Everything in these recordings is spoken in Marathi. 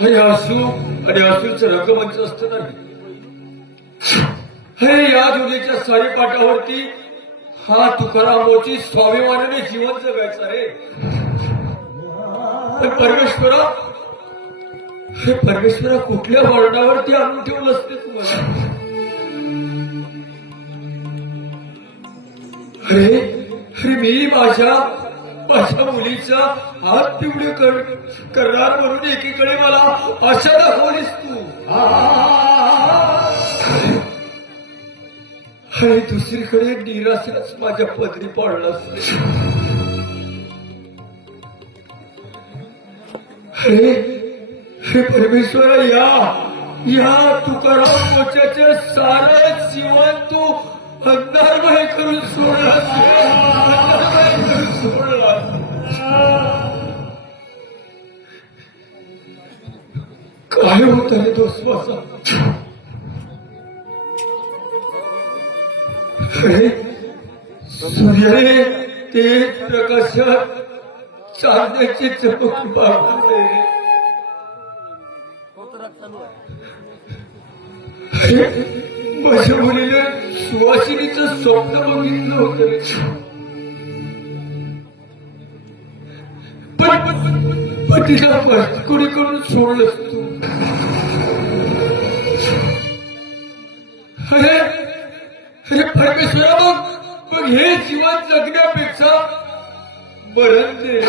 हे आसू आणि आसूचं रंगमंच असतं नाही. हे या दुनियेच्या सारीपाटावरती हा तुकारामोची स्वाभिमानाने जीवन जगायचं आहे. परमेश्वरा, हे परमेश्वरा कुठल्या वर्णावरती आणून ठेवलं असते तुम्हाला? अरे अरे मी माझ्या मुलीचा हात पिवळे करणार म्हणून एकीकडे मला आशा दाखवलीस तू, अरे दुसरीकडे निराशाच माझ्या पदरी पाडलास. अरे हे परमेश्वरा, या तुकाराम मोर्चाचे सारे जीवन तू अंधारमय करून सोडलास. काय होत आहे तो श्वासा? अरे सूर्याने तेज प्रकाशात चांदण्याची चमक पाहते. माझ्या मुलीने सुवासिनीचं स्वप्न बघितलं होतं, पण तिला कोणीकडून सोडलंस तू. अरे अरे परमेश्वरा, मग हे जीवन जगण्यापेक्षा मरण दे.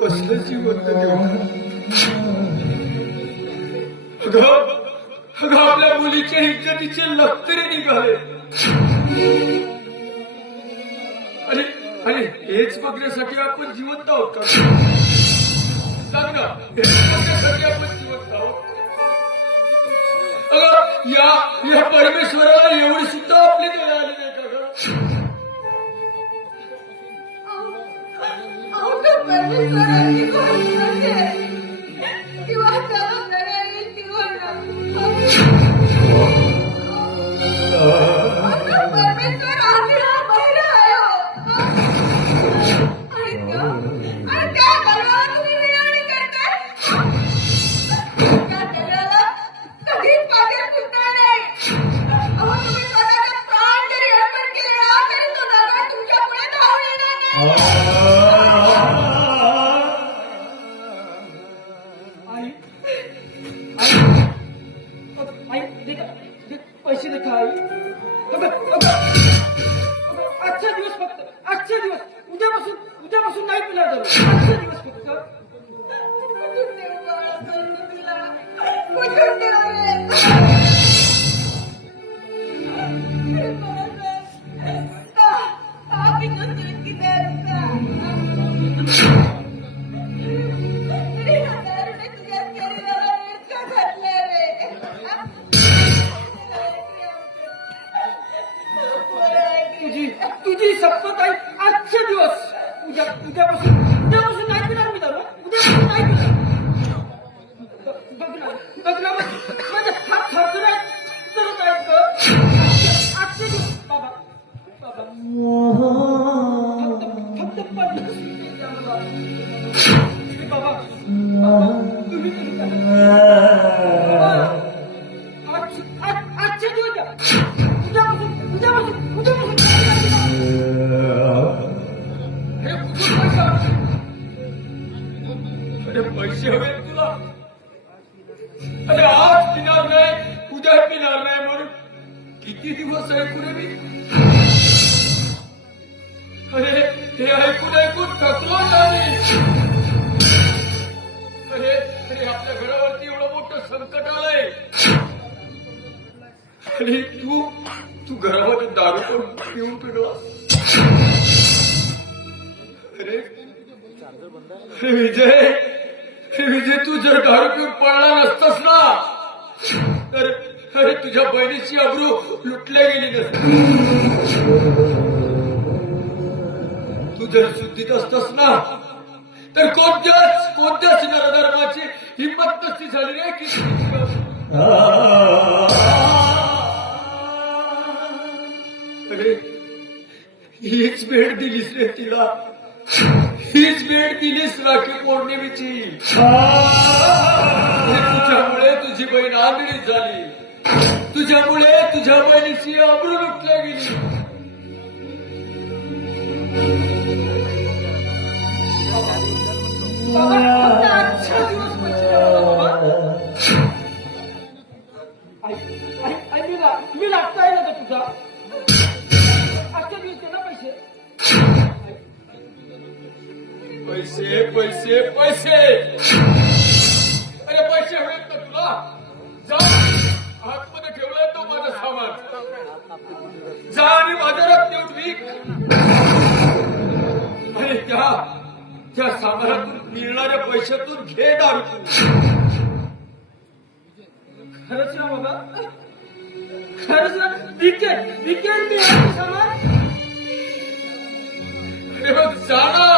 कसलं जीवन अगं आपल्या मुलीच्या इज्जतीचे लक्तरे निघाले आणि हेच बघण्यासाठी आपण जिवंत आहोत का? सांग ना, हेच बघण्यासाठी आपण जिवंत आहोत? अगं या परमेश्वराला एवढी सुद्धा आपली दया आली नाही का गं? अरे पैसे हवे तुला? अरे आज पिणार नाही, उद्या पिणार नाही म्हणून किती दिवस ऐकू रे मी? अरे हे ऐकून ऐकून थकलो नाही. अरे अरे आपल्या घरावरती एवढं मोठं संकट आलंय आणि तू घरामध्ये दारू पण पिऊन पिलास. अरे विजय तू जर दारू पिऊन पळला नसतास ना तर अरे तुझ्या बहिणीची अब्रू लुटल्या गेली नसती. तू जर शुद्धीत असतास ना तर कोणत्याच नरधर्माची हिंमत नसती झाली रे की अरे हीच भेट दिलीस रे तिला, हीच भेट दिलीस राखी पौर्णिमेची. तुझ्यामुळे तुझी बहीण आंधळी झाली, तुझ्यामुळे तुझ्या बहिणीची अब्रू लुटल्या गेली. आजचा दिवस मी लागताय ना तुझा आजच्या दिवस ना पैसे पैसे पैसे पैसे. अरे पैसे हवेत ना तुला? जा आतमध्ये ठेवलाय तो माझं सामान, जा आणि बाजारात नेऊन विक. अरे त्या सामानातून मिळणाऱ्या पैशातून घे दारू तू. खरंच ना बाबा, खरंच ना? विकेल मी सामान. अरे बघ जाणा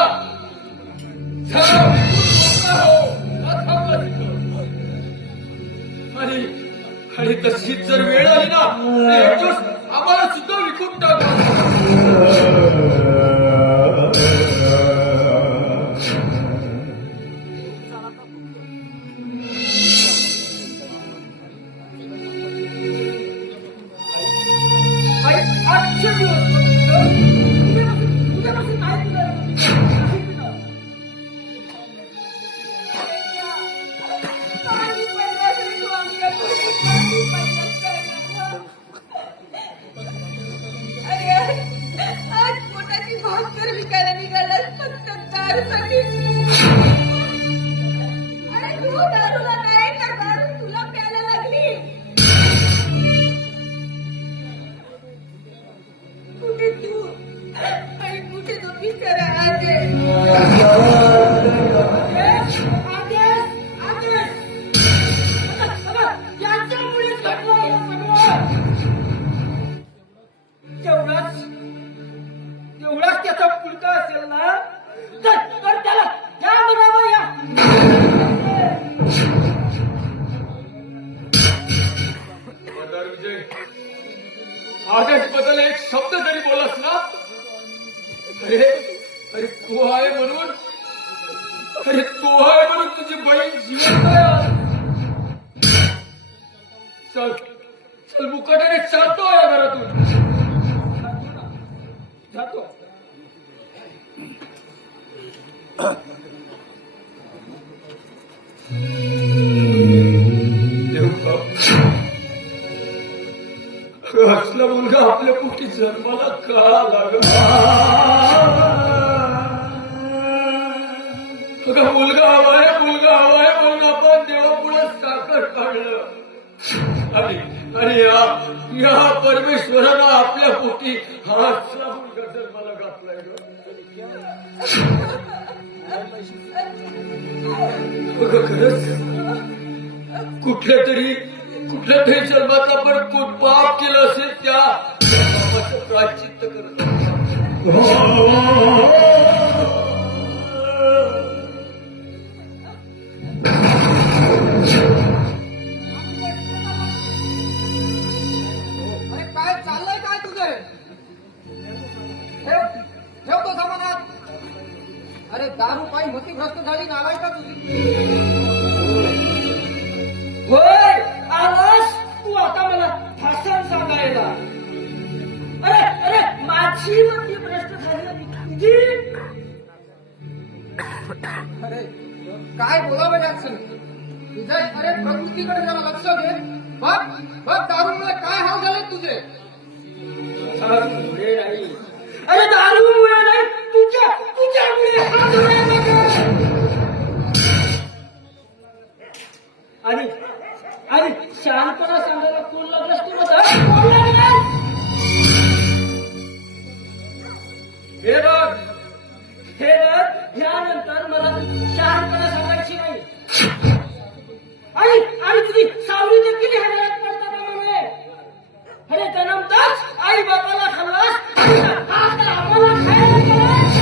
आणि तशीच जर वेळ आली ना एक दिवस आम्हाला सुद्धा विकून टाक. आजच्या दिवस उद्यापासून आज पोटाची भाकर विकायला निघालास फक्त दारूसाठी. अरे तू दारूला नाही तर दारू तुला प्यायला लागली. कुठे तू आणि कुठे तो बिचारा आदेश. याच्यामुळेच घडलं सगळं. तेवढाच त्याचा पुलका असेल ना तर त्याला या म्हणावं. या विजय आदेश बद्दल एक शब्द जरी बोलस ना अरे अरे तो आहे म्हणून, अरे तो आहे म्हणून तुझी बहीण जिवंत आहे. चल चल मुकाट्याने चालतो या घरातून जातो. असला मुलगा आपल्या पोटी जन्माला का लागला? मुलगा हवाय म्हणून आपण देवापुढे साखर काढलं आणि या परमेश्वरानं आपल्या पोटी हा असला मुलगा जन्माला घातलाय. खरंच कुठल्या तरी जन्मात आपण खूप पाप केलं असेल त्या पापाचं प्रायश्चित्त करत. काय चाललंय काय तुझं? ठेव तो सामानात. अरे दारू पायी मतीभ्रष्ट झाली नालाय का तुझी? होय आलास तू आता मला भाषण सांगायला. अरे अरे माझी मतीभ्रष्ट झाली तुझी. अरे काय बोलावं जॅक्सन तुझ्या अरे प्रकृतीकडे जरा लक्ष दे. बघ बघ दारूमुळे काय हाल झाले तुझे. दारूमुळे नाही, अरे दारूमुळे नाही, तुझ्यामुळे हात धुवायला लागले. आणि शहाणपणा सांगायला कोण लागलास तू माझा? कोण लागलास? हे बघ, हे बघ, यानंतर मला शहाणपणा सांगायची नाही. आणि तुझी सावली देखील ह्याला पडता कामा नये. अरे जन्मताच आई बाबाला खाल्लास, आता आम्हाला खायला गेलास.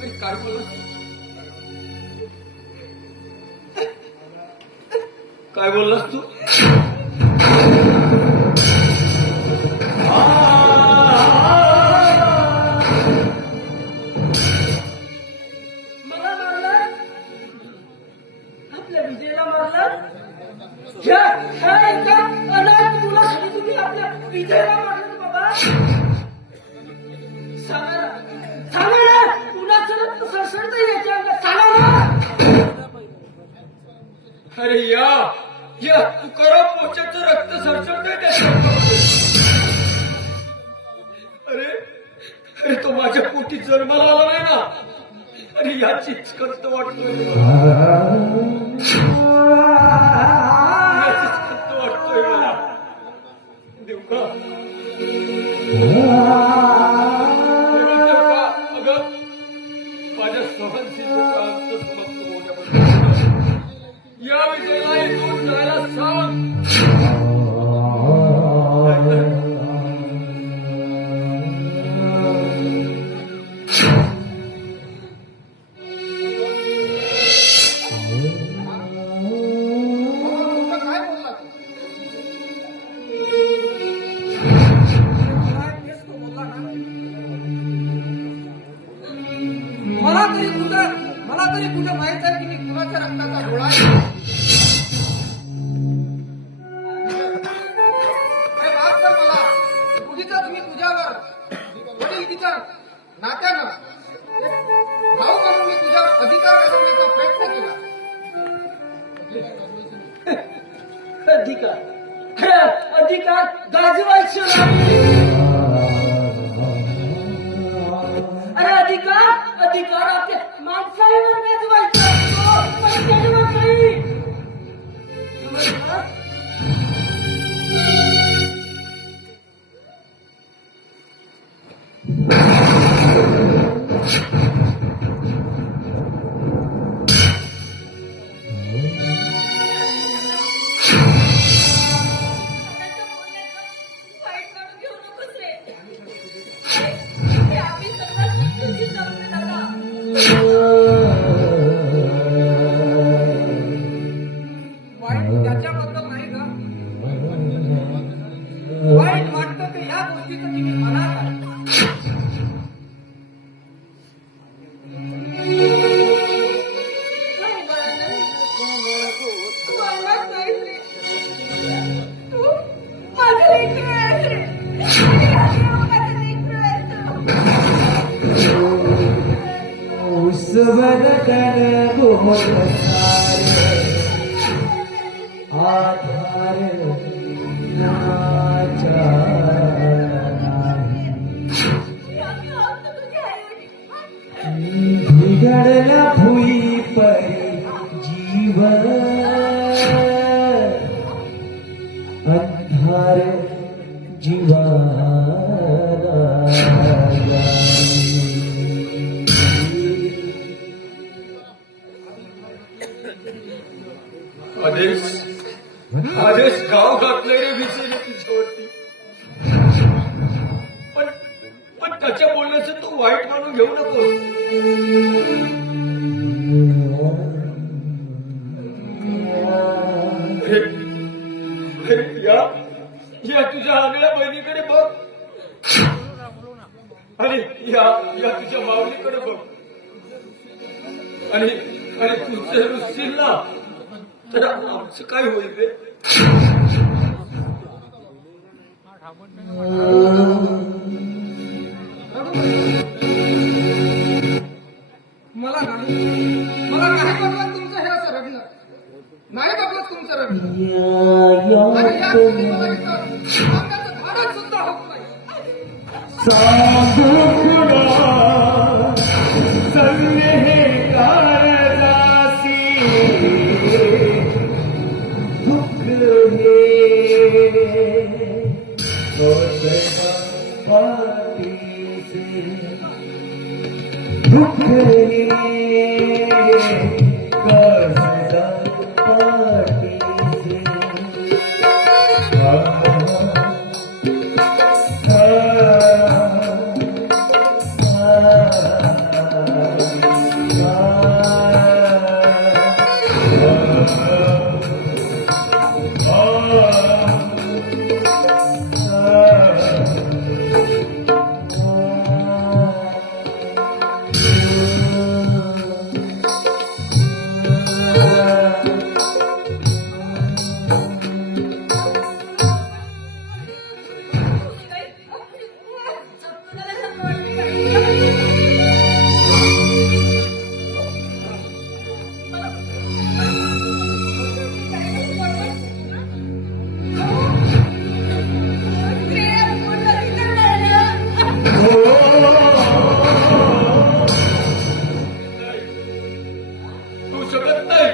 अरे काय बोललास तू? काय बोललास तू? मला मारलं, आपल्या विजयला मारलं. ह्या एका अनाथ मुलासाठी तुम्ही आपल्या विजयला मारलं बाबा. सांगा ना कुणाचं रक्त सळसळतंय याच्या अंगात, सांगा ना. अरे या तुकाराम पोच्याचं रक्त सळसळतंय त्याच्या. अरे तो माझ्या पोटी जन्माला आला नाही ना. अरे याचीच खंत वाटतोय मला. देव का अगं माझ्या सहनशीलतेचा अंत समाप्त होण्यापर्यंत या विजयाला इथून जायला सांग. तुमचं काय बोलला तू? तेच तो बोलला ना. मला तरी तुझं माहित आहे की मी कुणाच्या रक्ताचा डोळा आहे. अरे माफ कर मला. उगीचच मी तुझ्यावर तिच्या नात्यानं एक भाऊ म्हणून मी तुझ्यावर अधिकार गाजवण्याचा प्रयत्न केला. अधिकार गाजवायचं नाही. अरे अधिकार आपल्या माणसावर गाजवायचा असतो, पण त्याच्यावर नाही. समजलं? वाईट काढून घेऊ नकोस रे. हे आम्ही सर्वात तुझी जबाबदारी वाईट त्याच्याबद्दल नाही ग. वाईट वाटतं ते या गोष्टीचं की मी अनाथ आहे. नाही बाळा, नाही. तू अनाथ नाहीस रे. तू माझं लेकरं आहेस रे. आणि ह्या देवाचं लेकरं आहेस तू. उस बदन घुमत सारे आधार नाचा नाही. आम्ही आहोत ना तुझे आई-वडील. बिघडला भुई परी जीवन अंधार जीवाला आदेश गाव घातले रे विजयने तुझ्यावरती. पण त्याच्या बोलण्याचं तू वाईट मानून घेऊ नकोस. या तुझ्या आगळ्या बहिणीकडे बघ आणि या तुझ्या माऊलीकडे बघ आणि तुझे रुसतील ना तर आमचं काय होईल रे. रडू नको. तू शकत नाही.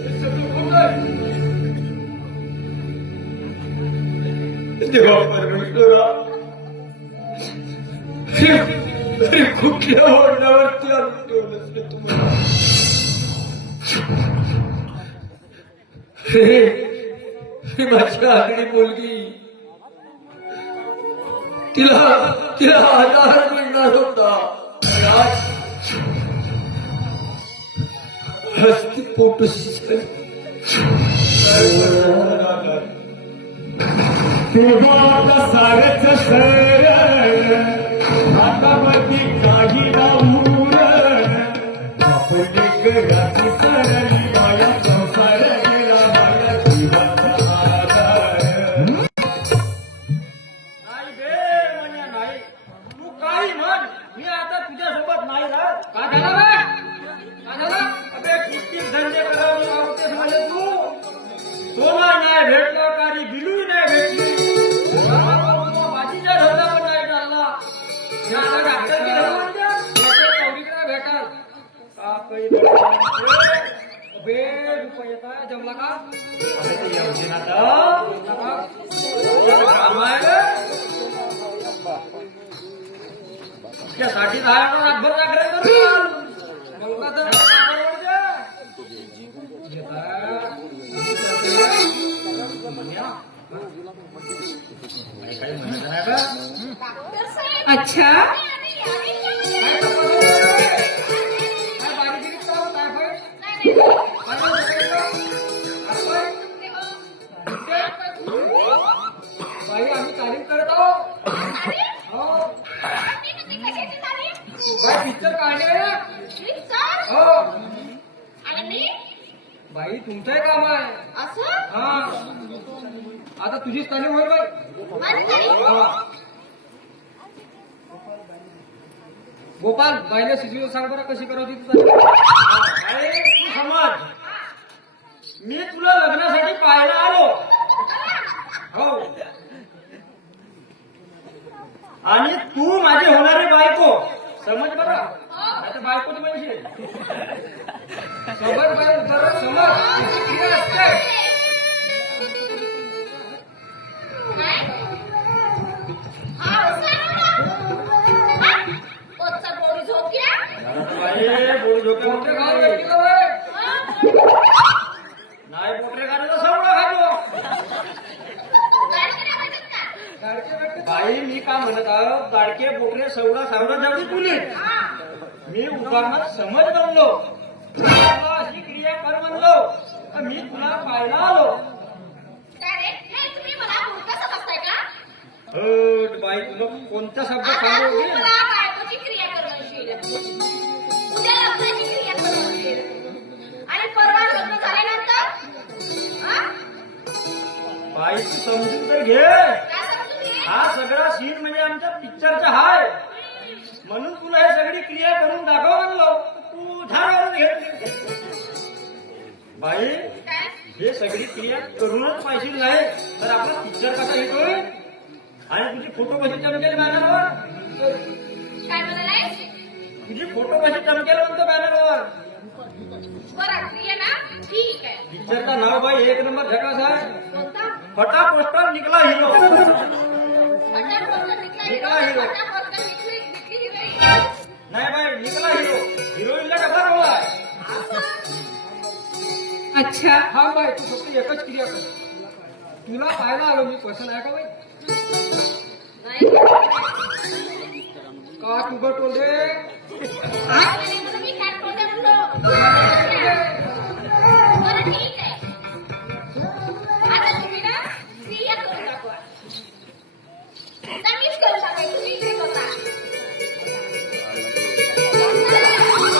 हे सगळं खोटं आहे. देवा परमेश्वरा, अरे कुठल्या वडिलावरती आणून ठेवलंस रे तुम्हाला. ही माझी आगळी मुलगी, तिला तिला आधार मिळणार होता. आज ती पोटशी झाली. तेव्हा आता सारच सर आता मधी काही नाऊर आपली घराची सरली माया संसार गेला माया जीवाचा आधार. नाही बे म्हणे नाही, तू काही म्हण, मी आता तुझ्यासोबत नाही राहत. का झाला बे? का झाला? अबे किती धंदे करावे लागतेस म्हणजे तू. सोना नाही भेटलं, काही बिलूही नाही भेटली, माझीच्या धंदा पण नाही चालला. मी आता डॉक्टर की धरू म्हणजे? याच्या चौकीकडे भेटाल. का काही बरं. बे रुपये काय जमला का? जमला का? काम आहे रे. त्यासाठी राहणार रातभर जागरण करू. मुलगा तर काही म्हणत नाही का? डॉक्टर साहेब अच्छा काय बारीगिरी करावं, काय होय? बाई आम्ही तारीफ करत आहोत. हो बाई पिक्चर काढले ना. हो बाई तुमचंही काम आहे. हा आता तुझीच तालीम होईल बाई. हा. गोपाल बाईला शिजवून सांग बरं कशी करावती तुझा. अरे तू समज, मी तुला लग्नासाठी पाहायला आलो. हो, आणि तू माझी होणारी बायको. समज बरं, आता बायकोच म्हणजे सोबत बाई बरं समज अशी क्रिया असते. बोल झोक्या मोठे गाव भेटलं बाई. नाही पोटरे खाण्याचा सवडा खातो. लाडके भेटले. बाई मी का म्हणत आहो, दाडके पोटरे सवडा सावडा जाऊ तुली. मी उदाहरणात समज बनलो, तुला अशी क्रिया कर म्हणलो, तर मी तुला पाहायला आलो. हट बाई, तुला कोणता शब्द सांगू की? आणि परवा लग्न झाल्यानंतर बाई तू समजून तर घे, काय समजून घे? हा सगळा सीन म्हणजे आमच्या पिक्चरचा हाय. म्हणून तुला हे सगळी क्रिया करून दाखव म्हणलो, तू झाडावरून घेतली. बाई काय? हे सगळी क्रिया करूनच पाहिजे नाही तर आपला पिक्चर कसा येतोय. आणि तुझी फोटो कशी चमकेल बॅनरवर, काय म्हणालाय? तुझी फोटो कशी चमकेल म्हणतो बॅनरवर. बरं प्रिय ना ठीक आहे पिक्चरचं नाव बाई एक नंबर झकास आहे कोणता फटा पोस्टर निकला हिरो फटाफट निघला निघला हिरो. फटाफट निघली हिरोईन नाही बाई निकला हिरो हिरोईनला कसा रोल आहे अच्छा हा बाई तू फक्त एकच क्रिया कर तुला पाहायला आलो मी पसंत आहे का बाई नाही का तू टोले मी काय बोलते म्हणतो बरं ठीक आहे आता तुम्ही ना क्रिया करून दाखवा मीच करून टाकाय तुम्ही इकडे बसा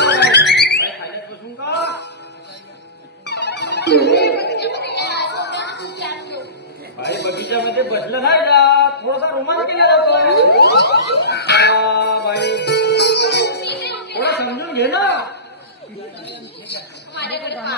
बाई खाण्यात बसून का बाई बगीच्यामध्ये बसलं नाही जात थोडासा रोमांच केला जातो बाई थोडं समजून घे ना माझ्याकडे पहा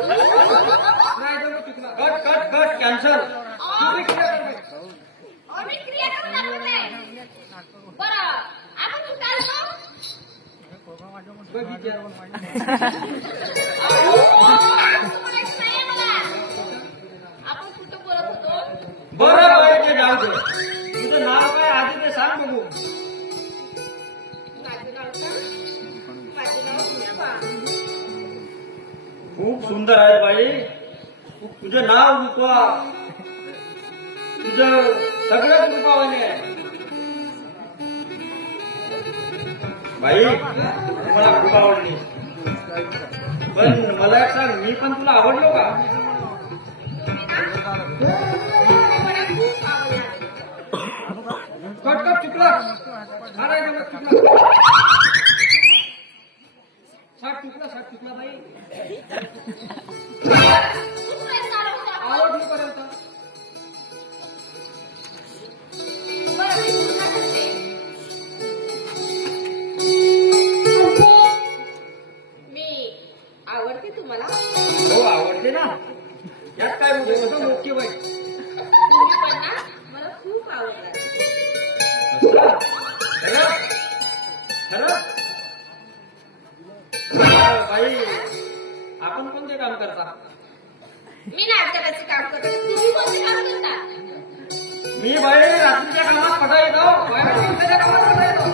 नाही जमत तुला कट कट कट कॅन्सल दुसरी क्रिया कर बाई. मी क्रिया करून दाखवते बरं आपण कुठं आलो बगीचा आपण कुठं बोलत होतो बरं बाई ते जाऊ दे तुझं नाव काय आधी ते सांग बघू माझं नाव का माझं नाव पुष्पा खूप सुंदर आहे बाई तुझं नाव रूपा तुझं सगळं रूपावाने आहे बाई मला खूप आवडली पण मला एक सांग मी पण तुला आवडलो का मला खूप आवडला कट कट चुकला हा नाही जमत चुकला साठ चुकला बाई खूप प्रयत्न आला होता आपण. आवडलीपर्यंत बरं मी पुन्हा करते मी आवडते तुम्हाला हो आवडते ना यात काय बोलतो एकदम ओके बाई तुम्ही पण ना मला खूप आवडला खरं खरं बाई आपण कोणते काम करता मी नाटकाचे काम करते तुम्ही कोणते काम करता मी बाई रात्रीच्या कामात पटा येतो दिवसाच्या कामात नाही येतो.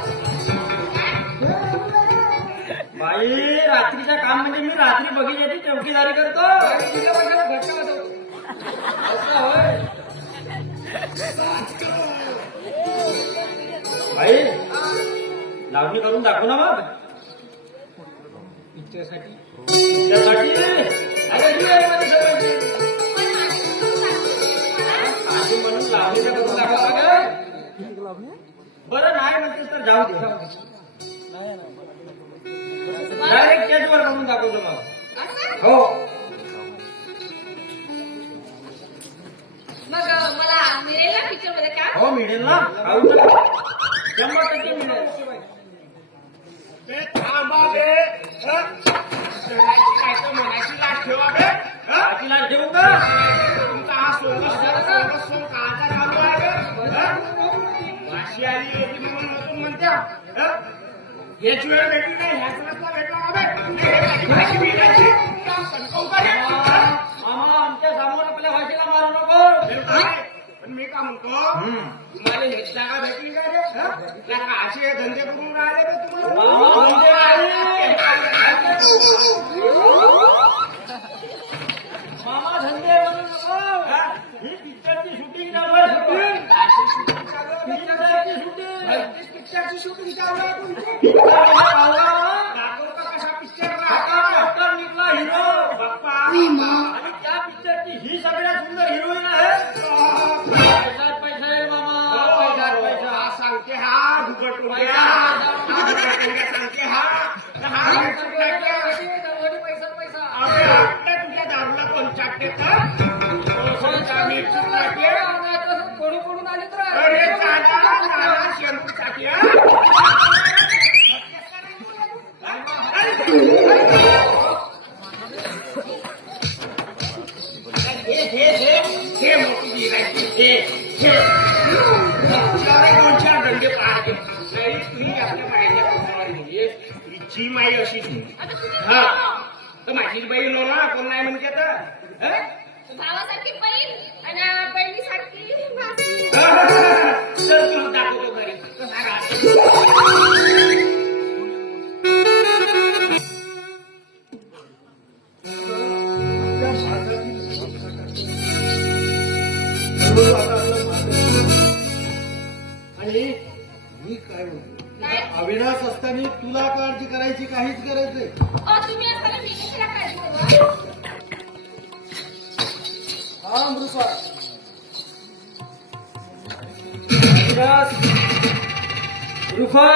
बाई रात्रीचं काम म्हणजे मी रात्री बगीच्याची चौकीदारी करतो बाई दिल्या पैशाला घटका वाजवतो. असं होय बाई लावणी करून दाखव ना मग पिक्चरसाठी त्यासाठी अरे ही आहे माझी सवय. पण माझी कुठून दाखवते तुम्हाला आधी म्हणून लावणीला करून दाखवा लागेल. बरं नाही म्हणतेस तर जाऊ दे डायरेक्ट कॅचवर करून दाखवतो मग असं हो मग मला मिळेल ना पिक्चर मध्ये का हो मिळेल ना खाऊ नका 100% मिळेल बाकी लाट ठेवू का मामा आमच्या समोर आपल्या भाषेला मारू नको मी का म्हणतो तुम्हाला एक जागा भेटली का रे त्या का असे धंदे करून राहिले रे मामा, धंदे मामा धंदे म्हणू नको ही पिक्चरची शूटिंग चालू आहे पिक्चरची शूटिंग चालू आहे तुमची पिक्चर दाखवता कसा पिक्चर निघला हिरो बाप्पा आणि त्या पिक्चरची ही सगळ्यात सुंदर हिरोईन आहे पैसाच पैसा आहे मामा पैसाच पैसा हा सांगते हा दुगटोंड्या सांगते हा तुझ्या दारूला कोण चाटते पडू पडून आले तर अरे चाला शेंबू टाकया हे मोठी गिराई नाही तुम्ही आपल्या मायेच्या कुटुंबात म्हणजे हिची माई अशी आता तुझी हा तर माझीच बाई लोला कोण नाही म्हणते आता हं? भावासारखी बहीण आणि बहिणीसारखी भाची. चल तुला दाखवतो घरी कसा राहतो. आणि मी काय म्हणतो काय? अविनाश असताना तुला काळजी करायची काहीच गरज नाही. तुम्ही असताना मी कशाला काळजी करू? हा मृपा रुखा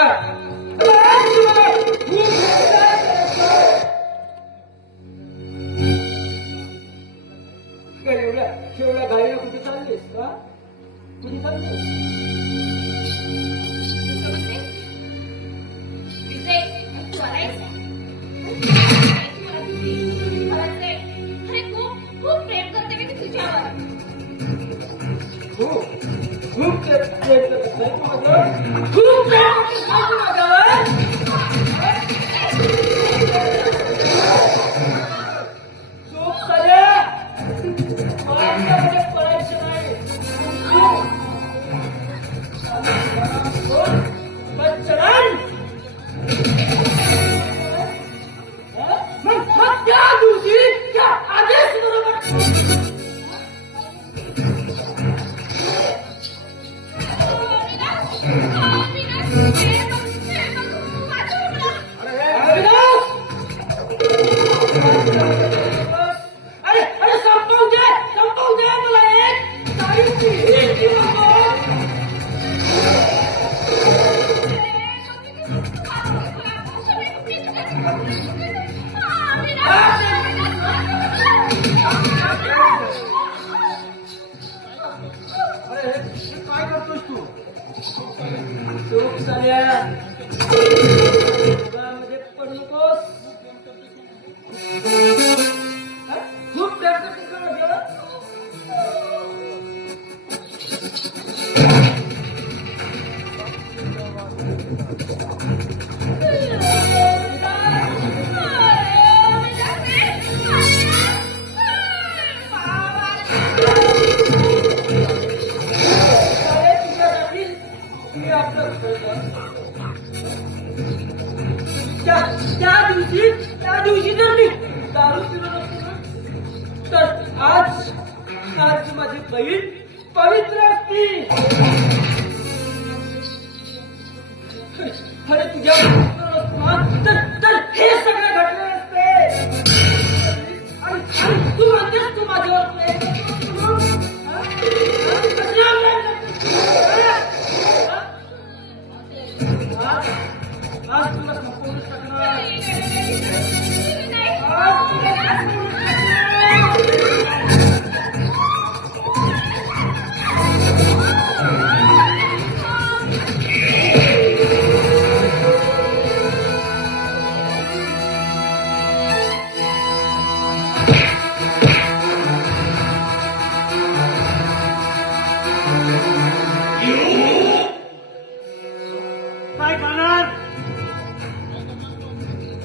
एवढ्या गाडीला कुठे चाललीस का कुठे चाललीस विजय, तू आलायस? अरे खूप खूप प्रेम करते मी तुझ्यावर. खूप प्रेम करते माझ्यावर खूप साऱ्या माझ्यामध्ये पडायचं नाही मग त्या दिवशी त्या आदेश बरोबर अरे अरे संपवून दे मला एक काय करतोस तू? चूक झाल्या मध्ये पडू नकोस खूप त्या दिवशी जर मी दारू पिलो नसतो ना तर आज माझी बहीण पवित्र असती अरे तुझ्या तर हे सगळं घडलं नसते आणि तू म्हणतेस तू माझ्यावर प्रेम करतो. हा? कसला प्रेम करतोस? आज तुला संपूर्ण टाकणार आज तुला संपूर्ण काय करणार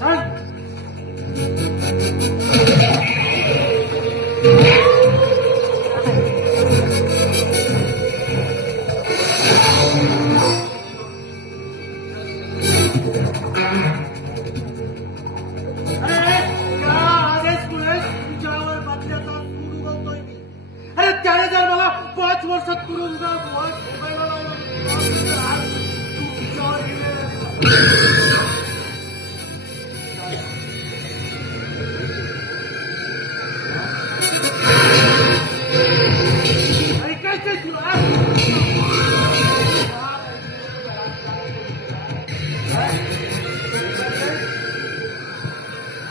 हा? अरे त्या आदेशमुळे तुझ्यावर बातम्याचा सूर उगवतोय मी. अरे त्याने जर मला 5 वर्षात तुरुंगात ठेवायला लावलं तर आज तू तुझ्यावर गेलेला. ऐकायचंय तुला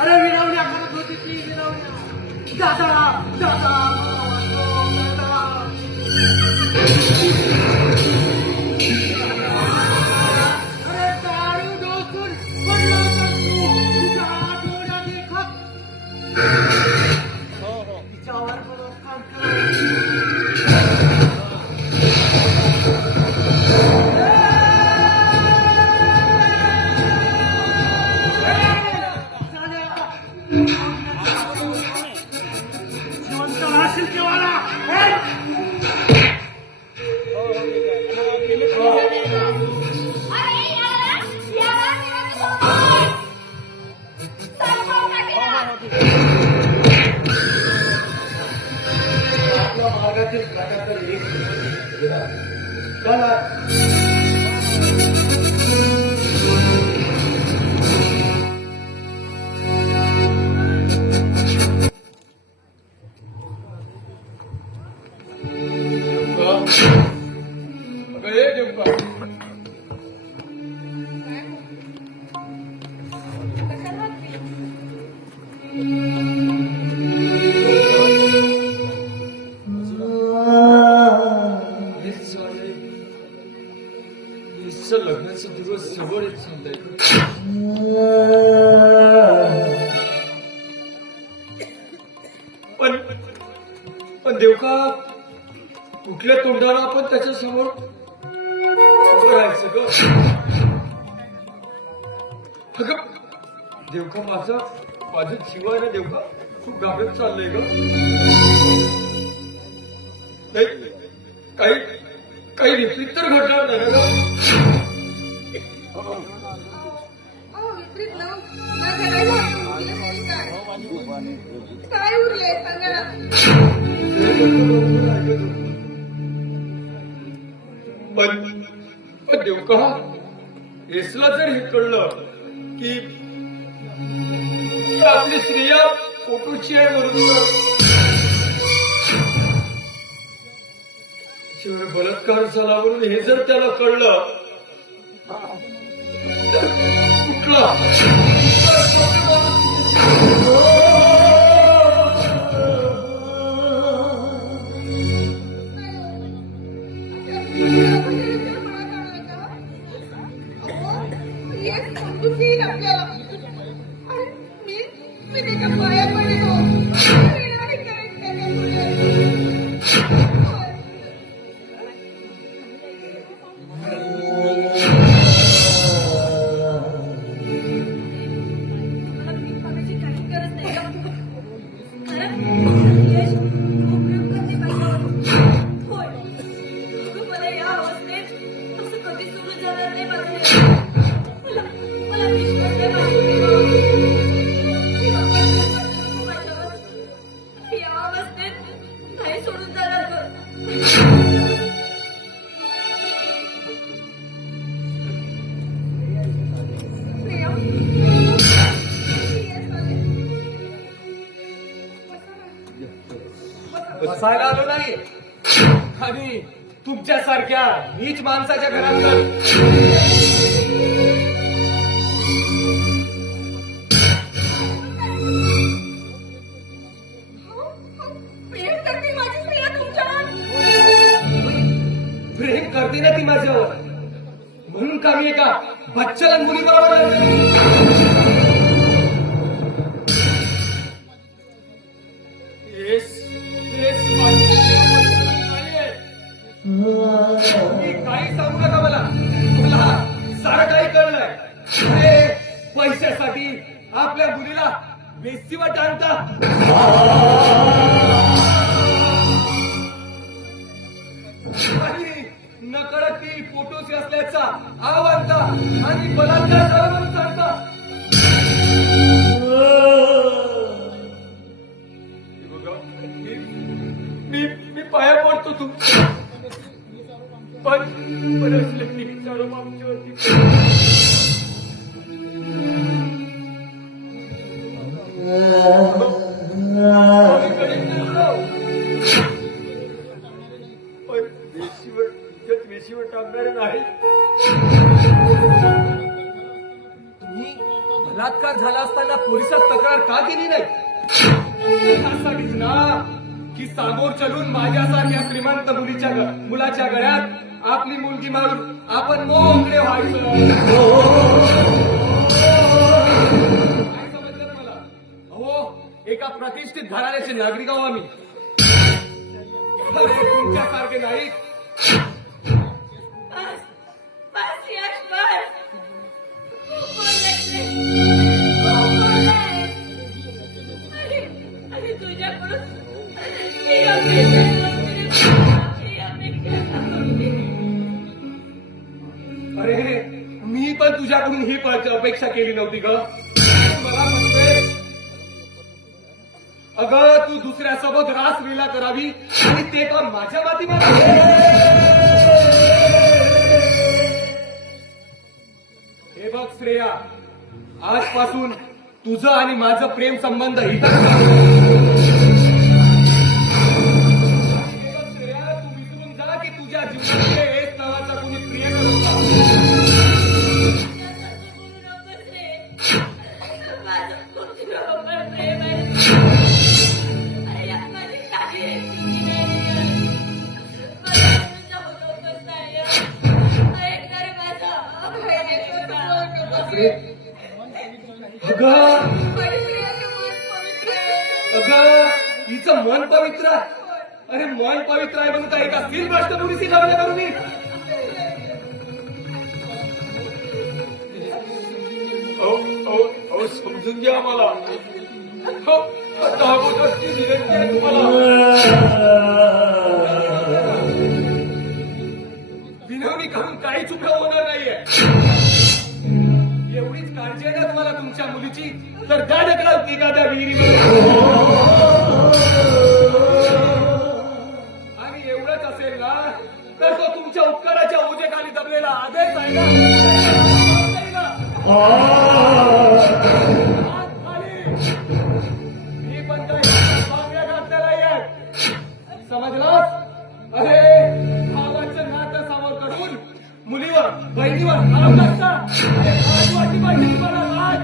अरे विनवण्या करत होती ती विनवण्या दादा दादा अरे दारू डोस केले तरी जमेल. अरे याला देवाचं सोडून. सर्व काढला. आपल्या मार्गातील प्रकार तर एक चला. अगं हे देवका, कशाला वाटते? लग्नाचा दिवस जवळ येत चाललाय. पण देवका, कुठल्या तोंडाला आपण त्याच्या समोर उभं राहायचं ग? अगं देवका, माझं जीव आहे ना देवका, खूप घाबरत चाललंय ग. काही काही विपरीत तर घडणार नाही ना ग? विपरीत ना घडायला काय उरले सांगा. पण देवका, येसला जर हे कळलं की आपली स्त्रिया फोटोची आहे म्हणून शिवाय बलात्कार झाला म्हणून हे जर त्याला कळलं तर कुठला आपल्याला मी त्याच्या पाया पडलो. सोडून जाणार बसायला आलो नाही आणि तुमच्यासारख्या नीच माणसाच्या घरात प्रेम करते ना ती माझ्यावर, म्हणून का मी एका बच्चाला मुली काही सांगू नका मला सारं काही कळलंय. अरे पैशासाठी आपल्या मुलीला बेस्तीवर आणता. नकळत ती फोटोची असल्याचा आवाज आणि बलात्कार झाला म्हणून सांगता. मी पाया पडतो तुमच्या, पण आरोप आमच्यावरती. वेशीवर टाकणारे नाही. तुम्ही बलात्कार झाला असताना पोलिसात तक्रार का केली नाही? त्यासाठीच ना की समोर चलून माझ्यासारख्या श्रीमंत मुलाच्या गळ्यात आपली मुलगी मारून आपण मोकळे व्हायचं. काय समजलं ना मला? अहो, एका प्रतिष्ठित घराण्याचे नागरिक आहो आम्ही. तुमच्यासारखे नाही. बस यश बस. आणि तुझ्याकडून ही अपेक्षा अरे मी पण तुझ्याकडून ही अपेक्षा केली नव्हती ग. मला म्हणते अगं तू दुसऱ्यासोबत रासलीला करावी आणि ते पण माझ्या मातीमध्ये. हे बघ श्रेया, आजपासून तुझं आणि माझं प्रेम संबंध इथं श्रेया, तू विसरून जा की तुझ्या जीवनामध्ये हेच नावाचा कोणी प्रियकर होता. अगं अगं हिचं मन पवित्र आहे. अरे मन पवित्र आहे म्हणून काय एका श्रीमंत मुलीशी लग्न करू मी? अहो समजून घ्या मला. हो, आता अगोदरची विनंती आहे तुम्हाला. विनवणी करून काही चुका होणार नाहीये. एवढीच काळजी आहे ना तुम्हाला तुमच्या मुलीची, तर त्या ढकलाल एखाद्या विहिरीमध्ये. आणि एवढंच असेल ना तर तो तुमच्या उपकाराच्या ओझेखाली दबलेला आदेश आहे ना. हात खाली. मी पण काही पांगळ्या घातलेला आहे, समजलास? अरे भावाचं नातं समोर करून मुलीवर बहिणीवर आरोप टाकता. लाज वाटली पाहिजे तुम्हाला, लाज.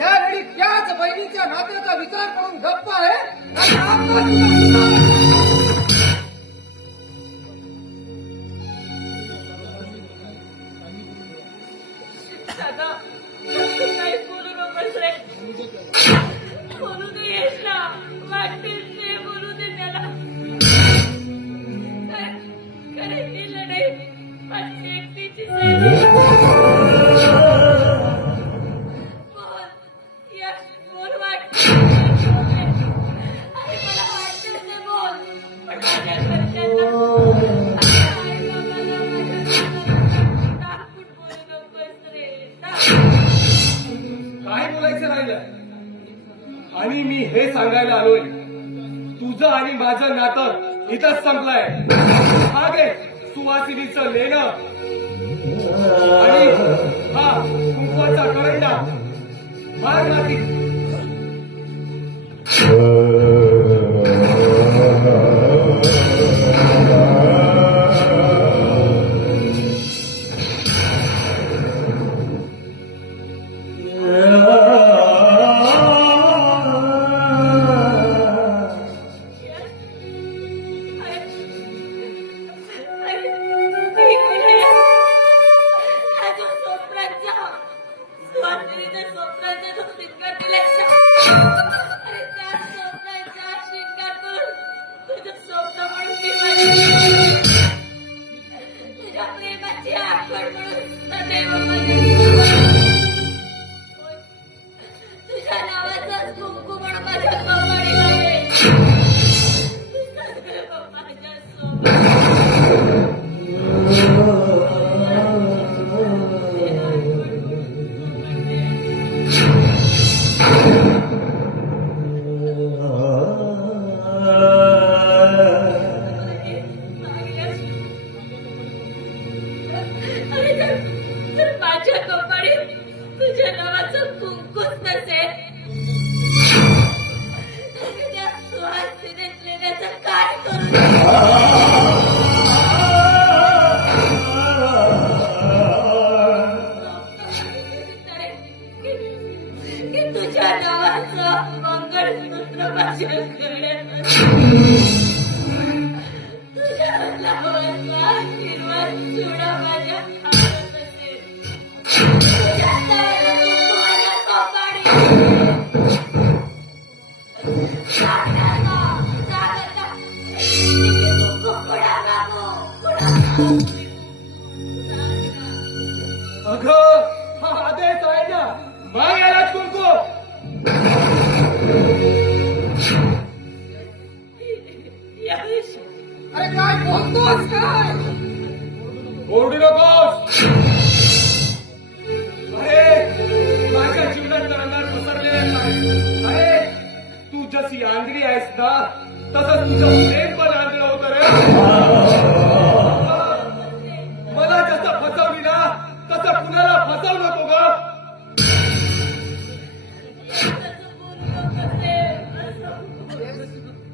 यावेळी त्याच बहिणीच्या नात्याचा विचार करून गप्प आहे आणि आता तुला दादा, काही बोलू नकोस रे. बोलू देस ना, वाटेल ते बोलू दे त्याला. खरे ही लढाई माझी एकटीचीच आहे. बोल, यश, बोल वाटतं. अरे मला वाटेल ते बोल. पण माझ्या घरच्यांना, माझ्या आई-बाबाला, माझ्या नानाला टाकून बोलू नकोस रे. काय बोलायचं राहिलं? आणि मी हे सांगायला आलोय, तुझं आणि माझं नातं इथंच संपलंय. हा घे सुवासिनीचं लेणं आणि हा कुंकवाचा करंडा. मार माती. तुझ्या प्रेमाची आठवण म्हणून सदैव माझ्या तुझ्या नावाचाच कुंकू म्हणून माझ्या कपाळी लागेल. सदैव माझ्या सोबत. अरे तर माझ्या कपाळी तुझ्या नावाचं कुंकूच नसेल, तर त्या सुहासिनीत लेण्याचं काय करू? की तुझ्या नावाचं मंगळसूत्र माझ्या गळ्यात तुझ्या नावाचा आशीर्वाद चुडा माझ्या खाण्यात असेल. तुझ्या नावाचं कुंकू माझ्या कपाळी. सांग आता, सांग आता. कुंकू कुणाला गो, कुणाला? अगं हा आदेश आहे ना, माग यालाच कुंकू. जशी आंधळी आहेस ना तसंच तुझं प्रेम पण आंधळं होतं रे. मला जसं फसवली ना तसं कुणाला फसवू नको ग.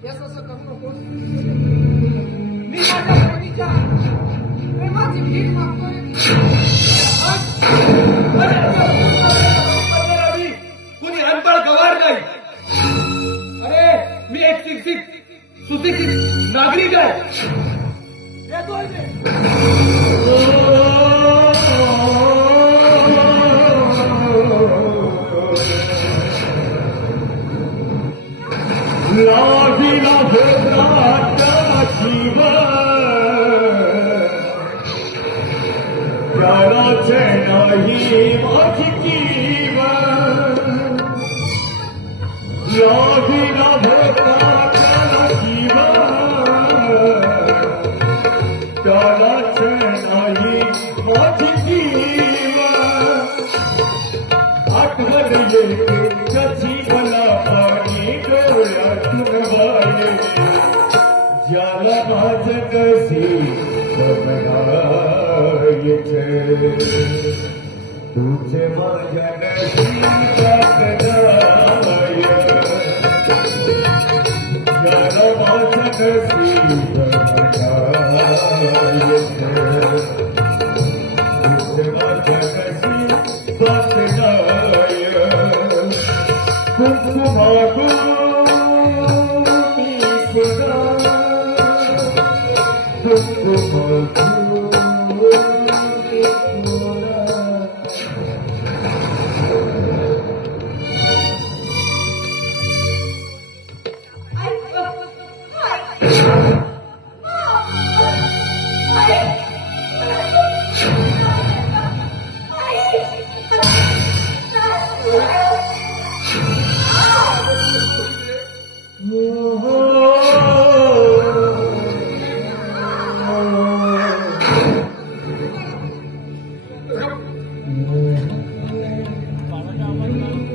येस असं करू नको. मी माझ्या बहिणीच्या प्रेमाची भीक मागतोय. कुणी अनपढ गवार नाही. अरे मी एक सुशिक्षित नागरिक आहे. येतोय मी. लागिला भोगाचा जीव त्यालाच नाही माझी कीव. लागिला भोगाचा जीव त्यालाच नाही माझी कीव. आठवण येते कशी मला पाणी डोळ्यातून वाये. ज्याला माझं कशी समजायचे तुझे माझ्या नशिबात नाही. ज्याला माझं कशी समजायचे तुझे माझ्या नशिबात नाही. कुंकुमागो मी खुदा कुंकुमागो मी खुदा.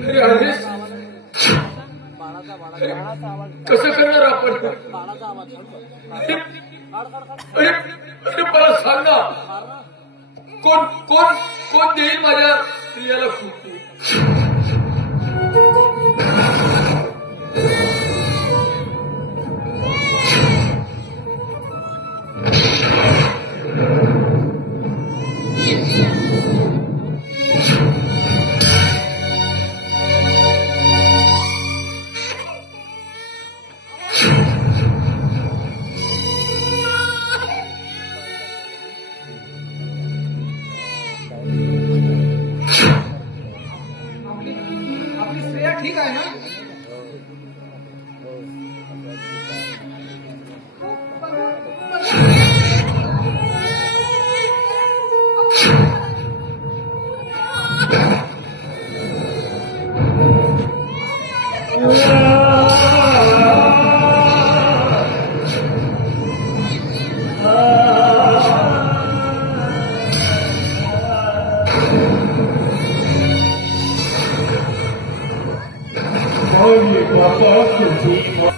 अरे हरीश, कसं करणार आपण? अरे अरे मला सांग ना, कोण कोण कोण देईल माझ्या स्त्रियाला कुंकू? आपली श्रेया ठीक आहे ना? Olhe com a porta de cima.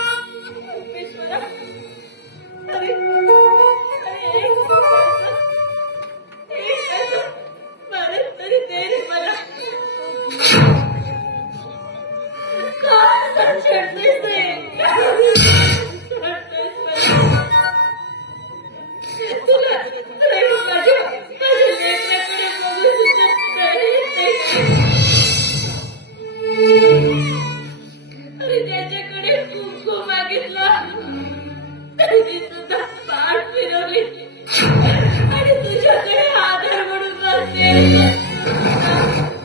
परमेश्वरा, अरे अरे एक परत तरी दे रे मला. का असं छेडतेस रे? छेडतेस मला. तुला अरे माझ्या लेकराकडे बघून सुद्धा दया येते. अरे त्याच्याकडे कुंकू मागितला तरी सुद्धा पाठ फिरवली आणि तुझ्याकडे आधार म्हणून बसते.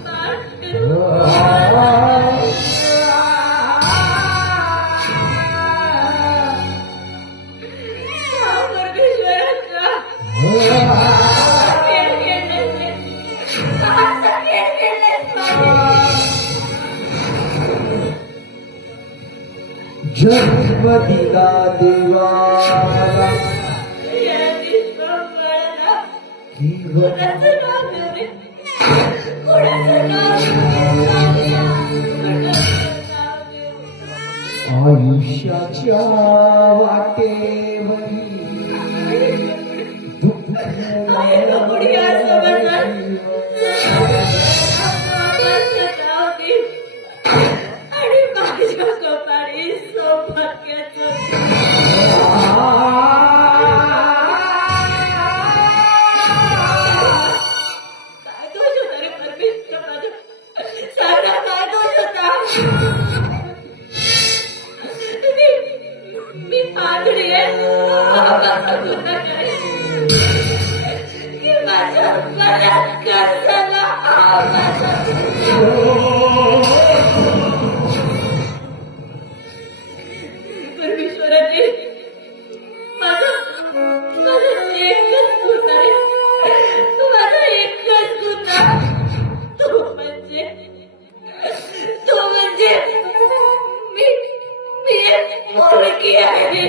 पाठ फिरवली. जन्म दिला देवाला यांनी बाळाला जीवन कोणाचं नाव देऊ रे? कोणाचं नाव देऊ? कोणाचं नाव देऊ? आयुष्याच्या वाटेवरी दुःख आहे ना कोणी आज समजणार? बाबाचं नाव दे. आणि माझ्या कपाळी सौभाग्याचं काय दोष होता रे परमेश्वर माझा? सांग ना, काय दोष होता? मी पागडी आहे. बाबाचा गुन्हा करेन. की माझ्या बलात्कार झाला. परमेश्वराने माझा एकच गुन्हा आहे. माझा एकच गुन्हा. तो म्हणजे मी एक पोरगी आहे रे.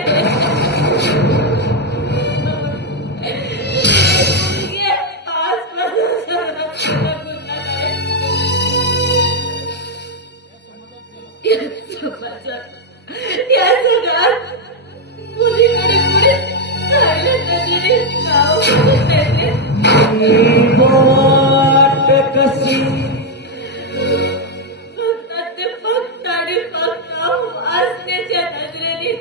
मुलगी आहे. आजपासून माझा गुन्हा आहे. या समाजात, या जगात मुलीकडे पुढे राहिलं कधी नाव त्याचे वाट कशी फक्त आणि फक्त वासनेच्या नजरेने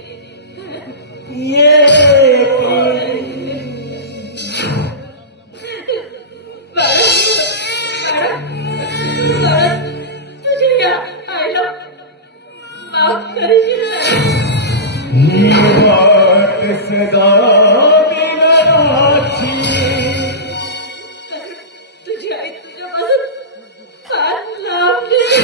तुझ्या या आईला माफ करशील का? सदा मिलनाची तुझी आई तुझ्यापासून फार लांब गेली.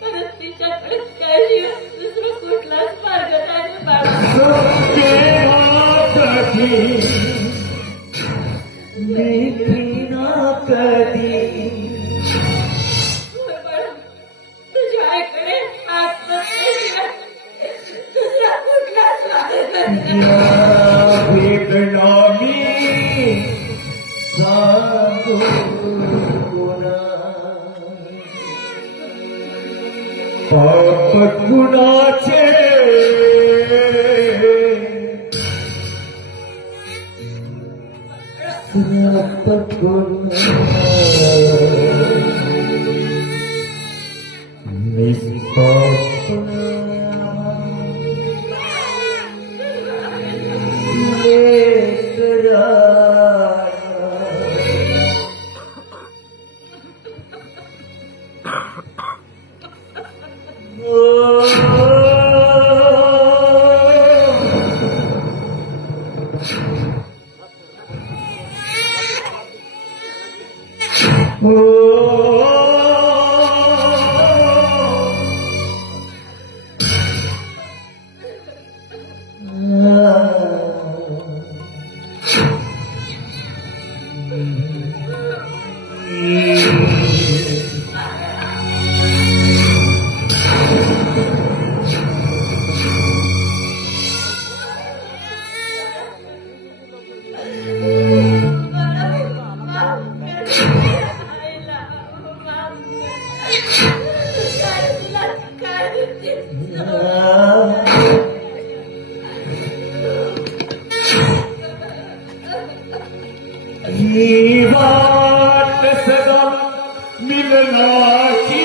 खरंच तिच्याकडे त्याशिवाय दुसरा कुठलाच मार्ग नाही बाळा. कधी होय बाळा, तुझ्या आईकडे आत्महत्या दुसरा कुठलाच मार्ग नाही. वेदनामी सांगू कोणा पाप गुणाचे श्राप गुण ही वाट सदा मिलनाची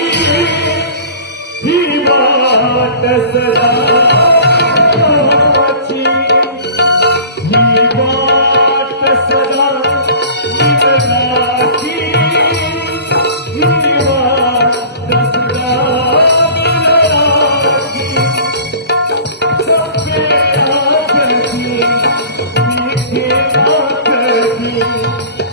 ही वाट सदा मिलनाची ही वाट सदा मिलनाची ही वाट सदा मिलनाची सबके आखरी मीठे आखरी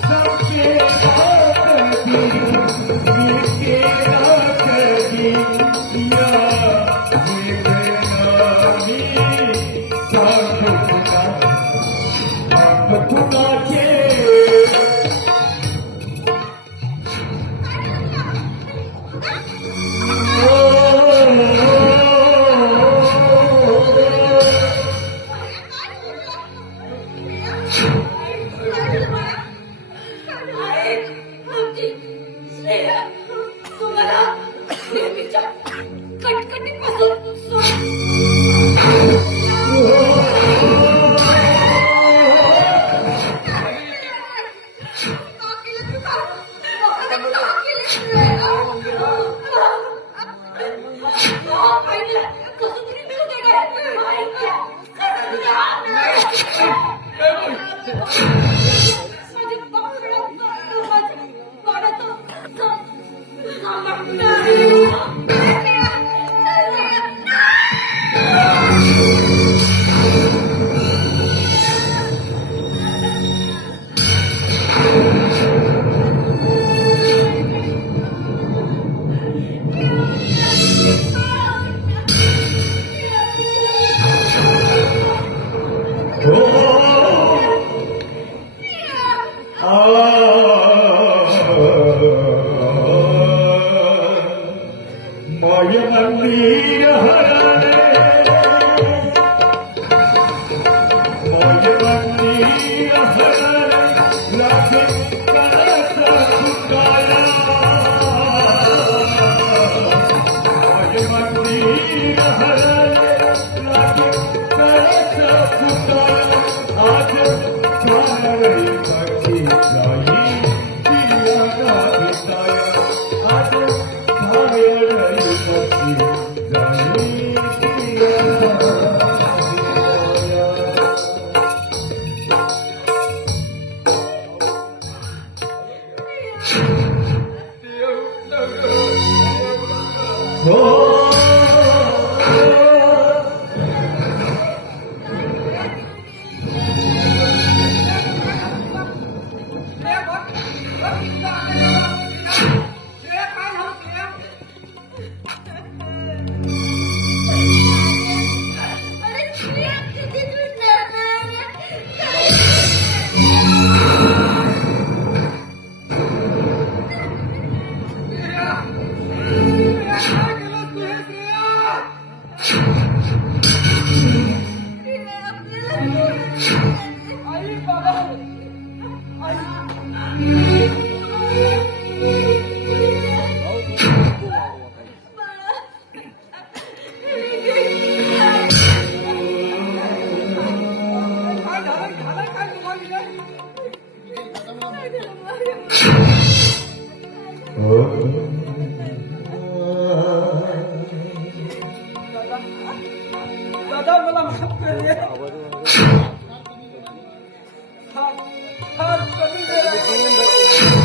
सबके आखरी मीठे आखरी या वेदना लोकांना काम केल्याशिवाय कसं तरी मिळते काय कसं तरी माझ्या माय मंदिर हरणे माय मंदिर हरणे लागे करत फुटाया माय मंदिर हरणे लागे करत फुटाया आज स्वानरी पक्षी जाई जिया भिताया आज स्वानरी पक्षी जाई जिया दादा मला माफ कर रे. हा कमी वेळा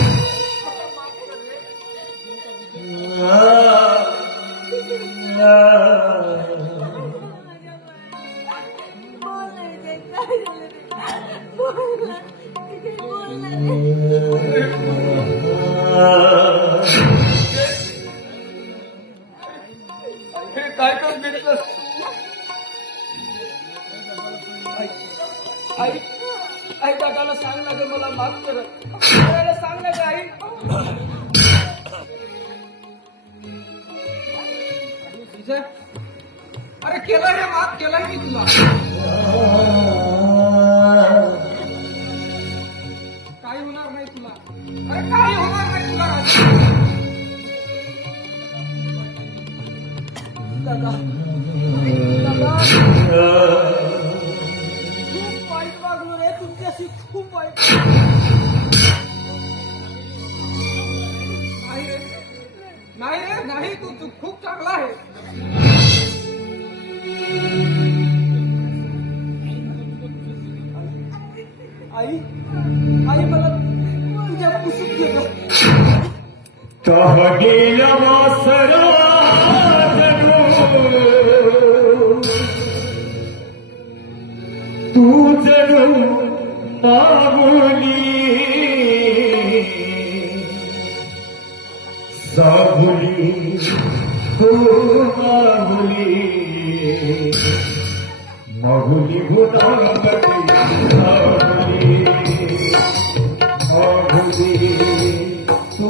हे काय कर घेतलं आई आई दादाला सांग ना ग मला माफ कर दादाला सांग ना ग आई विजय अरे केलं रे माफ केलाय मी तुला काही होणार नाही तुला अरे काही होणार नाही तुला दादा दादा खूप वाईट वागलो रे तुमच्याशी खूप वाईट नाही रे नाही रे नाही तू तू खूप चांगला आहे आई आई मला तुझ्या पुसून घेतो तहगील वासरा तू जणू मागुली साबुली तू मागुली मागुली गुणापती साबुली मागुली तू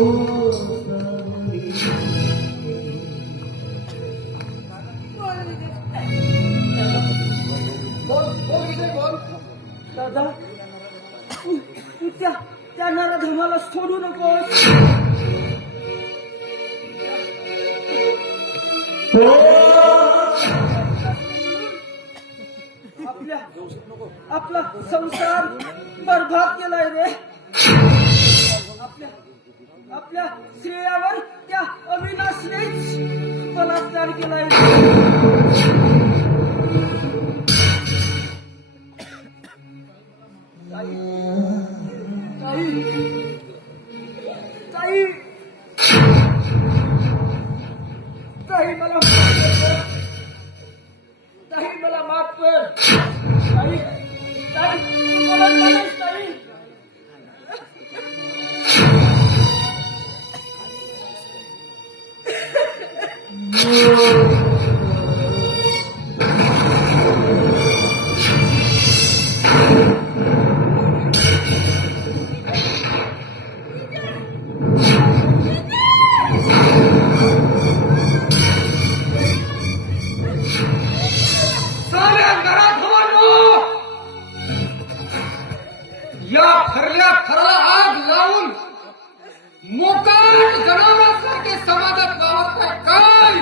बोल बोल विजय बोल दादा तू त्या नराधमाला सोडू नकोस आपला संसार बरबाद केलाय रे आपल्या आपल्या श्रेयावर त्या अविनाशनेच बलात्कार केलाय. ताई ताई ताई मला माफ कर. ताई मला माफ कर. ताई ताई तू मला माफ ताई. साऱ्या घराघरांनो, या थरल्या थराला आग लावून मोकाट जनावरांसारखे समाजात वावरताय काय?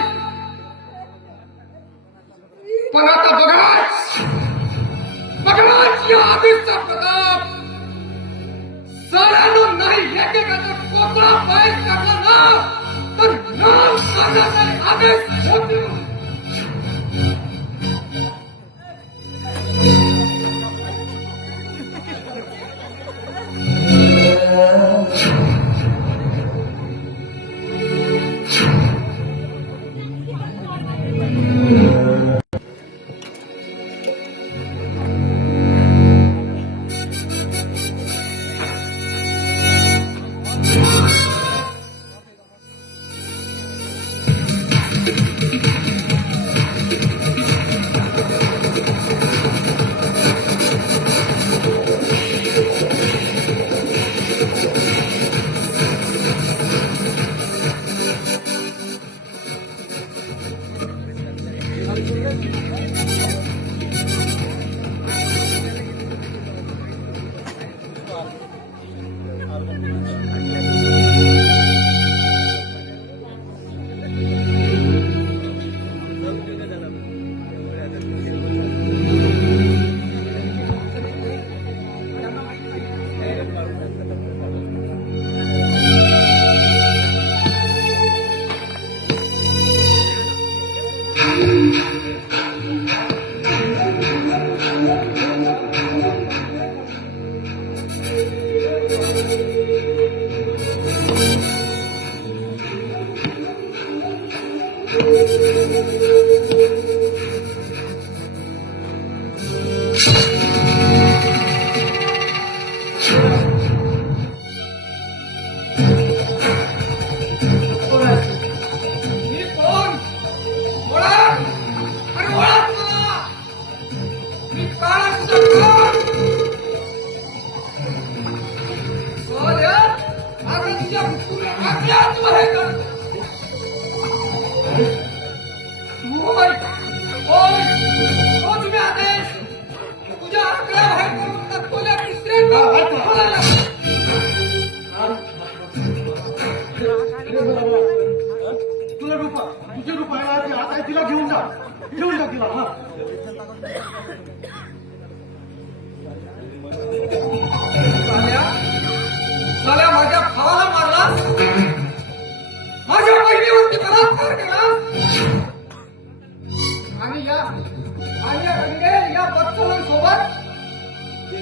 पण आता बघाच या आदेशचा प्रताप. साऱ्यांना नाही एकेकाचा कोपरा बाहेर काढला ना तर नाम काढण्याचा आदेश होतील. मी कोण? ओळख! अरे ओळख मला! मी काळाचा कोण? सोन्या, आता तुझ्या मृत्यूला आज्ञाच बाहेर काढतो. होय, होय, हो तुम्ही आदेश. तुझ्या आकड्या बाहेर काढून टाकतो त्या तिसऱ्यांदा बोलायला. तुला रुपा तुझे रुपयाला आता तिला घेऊन जा तिला. हा साल्या माझ्या भावाला मारला, माझ्या बहिणीवरती बलात्कार केला आणि या गंगे या बच्चोंसोबत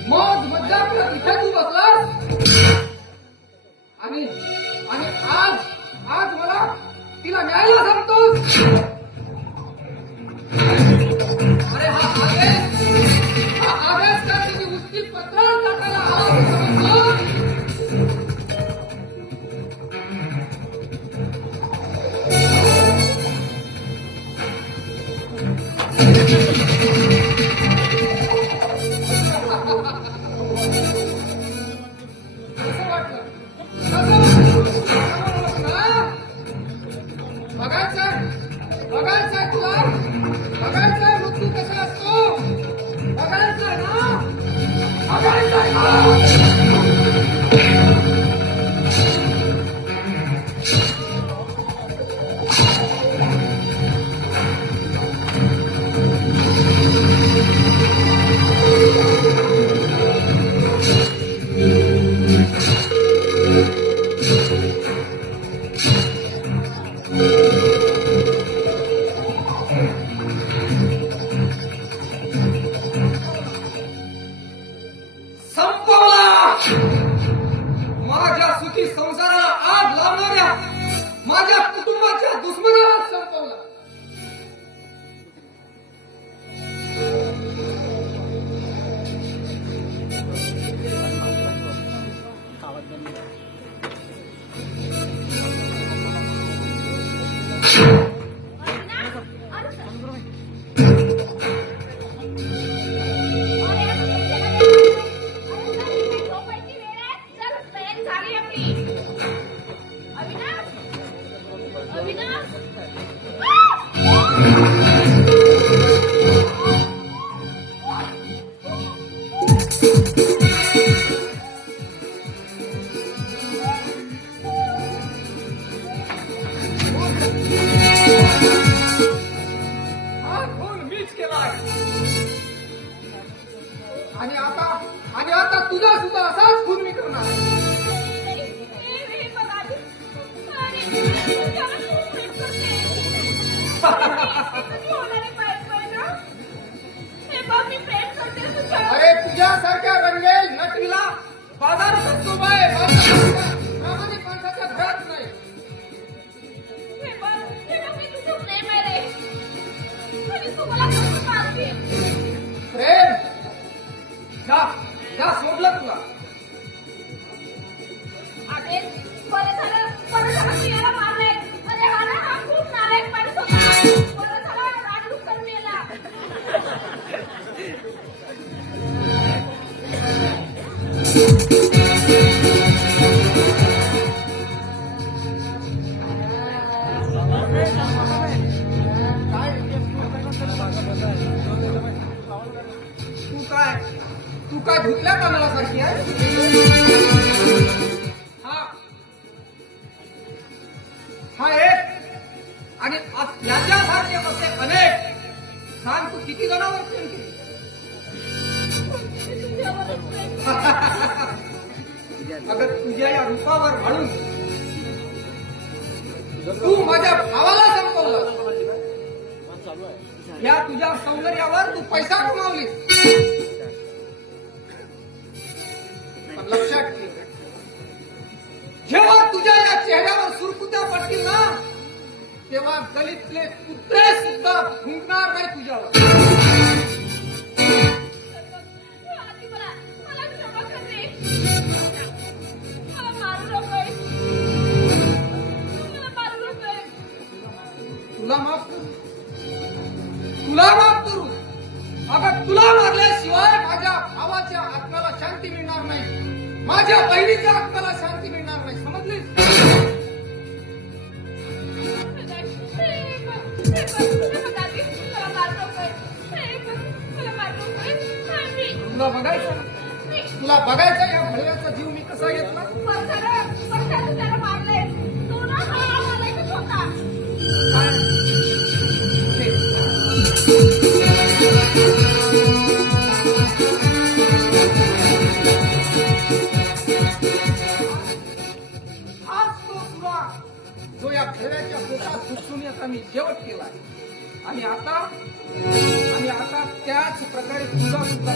मौज मज्जा करत इथे तू बसलास आणि आज मला तिला न्यायला सांगतोस. अरे हा आदेश का तुझी उस्ती पत्र टाकायला आला होता. कसं वाटलं? बघायचं संसाराला आग लावणाऱ्या माझ्या कुटुंबाच्या दुश्मनाला संपवलं. हा खून मीच केलाय. आणि आता तुझा सुद्धा असाच खून मी करणार. अरे तुझ्यासारख्या रंगेल नटवीला बाजार सत्तो बाय प्रामाणिक माणसाच्या घरात नाही. प्रेम जा जा सोडलं तुला. तू काय धुतल्या तांदळासारखी आहे. हा एक आणि याच्यासारखे असे अनेक. सांग तू किती जणांवर प्रेम केली. अगं तुझ्या या रूपावर वाढून तू माझ्या भावाला संपवलं. या तुझ्या सौंदर्यावर तू पैसा कमावलीस. पण लक्षात ठेव, जेव्हा तुझ्या या चेहऱ्यावर सुरकुत्या पडतील ना तेव्हा गलीतले कुत्रे सुद्धा भुंकणार नाही तुझ्यावर. तुला माफ करू, तुला माफ करू. अगं तुला मारल्याशिवाय माझ्या भावाच्या आत्म्याला शांती मिळणार नाही, माझ्या बहिणीच्या आत्म्याला शांती मिळणार नाही. समजली. तुला बघायचं, तुला बघायचं या भळव्याचा जीव मी कसा घेतला. आज तो सुरा जो या भळव्याच्या पोटात घुसून याचा मी शेवट केला आणि आता त्याच प्रकारे तुझा सुद्धा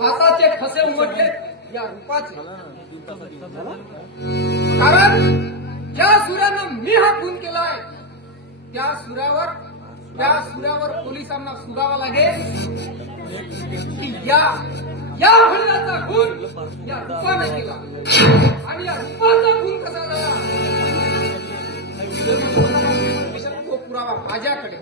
हाताचे ठसे उमटले या रूपाचे. कारण ज्या सूर्यानं मी हा खून केलाय त्या सूर्यावर पोलिसांना सुधावा लागेल की या भळव्याचा खून या रूपाने केला आणि या रूपाचा खून कसा झाला तो पुरावा माझ्याकडे.